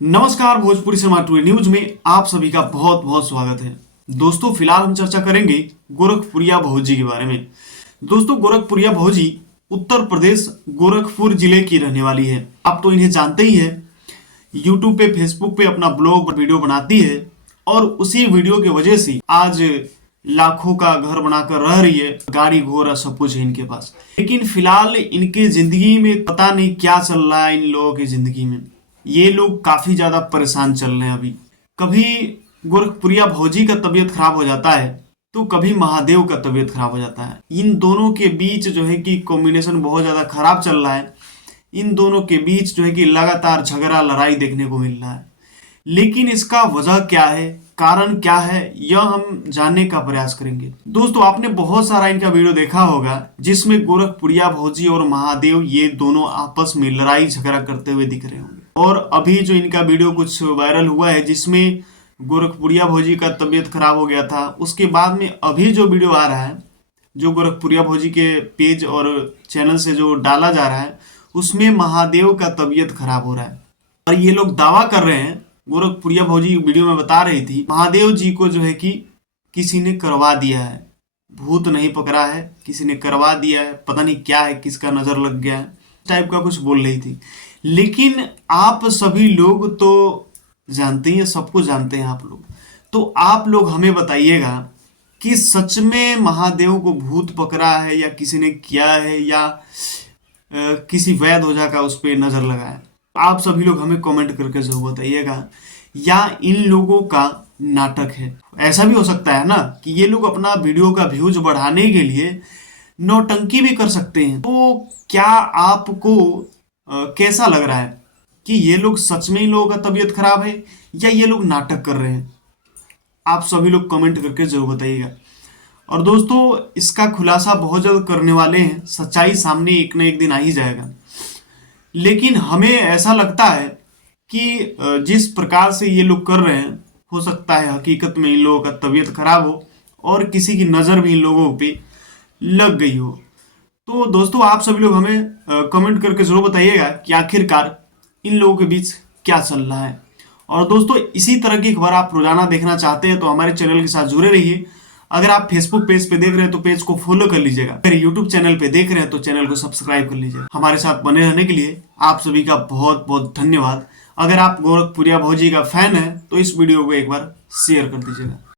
नमस्कार, भोजपुरी समाचार न्यूज में आप सभी का बहुत बहुत स्वागत है। दोस्तों, फिलहाल हम चर्चा करेंगे गोरखपुरिया भौजी के बारे में। दोस्तों, गोरखपुरिया भौजी उत्तर प्रदेश गोरखपुर जिले की रहने वाली है। आप तो इन्हें जानते ही है। यूट्यूब पे, फेसबुक पे अपना ब्लॉग वीडियो बनाती है और उसी वीडियो की वजह से आज लाखों का घर बनाकर रह रही है। गाड़ी घोड़ा सब कुछ है इनके पास। लेकिन फिलहाल इनके जिंदगी में पता नहीं क्या चल रहा है। इन लोगों की जिंदगी में ये लोग काफी ज्यादा परेशान चल रहे हैं। अभी कभी गोरखपुरिया भौजी का तबीयत खराब हो जाता है तो कभी महादेव का तबीयत खराब हो जाता है। इन दोनों के बीच जो है कि कॉम्बिनेशन बहुत ज्यादा खराब चल रहा है। इन दोनों के बीच जो है कि लगातार झगड़ा लड़ाई देखने को मिल रहा है। लेकिन इसका वजह क्या है, कारण क्या है, यह हम जानने का प्रयास करेंगे। दोस्तों, आपने बहुत सारा इनका वीडियो देखा होगा जिसमें गोरखपुरिया भौजी और महादेव ये दोनों आपस में लड़ाई झगड़ा करते हुए दिख रहे होंगे। और अभी जो इनका वीडियो कुछ वायरल हुआ है जिसमें गोरखपुरिया भौजी का तबीयत खराब हो गया था, उसके बाद में अभी जो वीडियो आ रहा है, जो गोरखपुरिया भौजी के पेज और चैनल से जो डाला जा रहा है, उसमें महादेव का तबीयत खराब हो रहा है। और ये लोग दावा कर रहे हैं, गोरखपुरिया भौजी वीडियो में बता रही थी, महादेव जी को जो है कि किसी ने करवा दिया है, भूत नहीं पकड़ा है, किसी ने करवा दिया है, पता नहीं क्या है, किसका नजर लग गया है, टाइप का कुछ बोल रही थी। लेकिन आप सभी लोग तो जानते ही हैं, सब कुछ जानते हैं आप लोग। तो आप लोग हमें बताइएगा कि सच में महादेव को भूत पकड़ा है या किसी ने किया है या किसी वैद ओझा का उस पर नजर लगा है। आप सभी लोग हमें कमेंट करके जरूर बताइएगा। या इन लोगों का नाटक है। ऐसा भी हो सकता है ना कि ये लोग अपना वीडियो का व्यूज बढ़ाने के लिए नौटंकी भी कर सकते हैं। तो क्या आपको कैसा लग रहा है कि ये लोग सच में इन लोगों का तबीयत खराब है या ये लोग नाटक कर रहे हैं? आप सभी लोग कमेंट करके जरूर बताइएगा। और दोस्तों, इसका खुलासा बहुत जल्द करने वाले हैं। सच्चाई सामने एक ना एक दिन आ ही जाएगा। लेकिन हमें ऐसा लगता है कि जिस प्रकार से ये लोग कर रहे हैं, हो सकता है हकीकत में इन लोगों का तबीयत खराब हो और किसी की नज़र भी इन लोगों पे लग गई हो। तो दोस्तों, आप सभी लोग हमें कमेंट करके जरूर बताइएगा कि आखिरकार इन लोगों के बीच क्या चल रहा है। और दोस्तों, इसी तरह की खबर आप रोजाना देखना चाहते हैं तो हमारे चैनल के साथ जुड़े रहिए। अगर आप फेसबुक पेज पे देख रहे हैं तो पेज को फॉलो कर लीजिएगा। अगर यूट्यूब चैनल पे देख रहे हैं तो चैनल को सब्सक्राइब कर लीजिएगा। हमारे साथ बने रहने के लिए आप सभी का बहुत बहुत धन्यवाद। अगर आप गोरखपुरिया भौजी का फैन है तो इस वीडियो को एक बार शेयर कर दीजिएगा।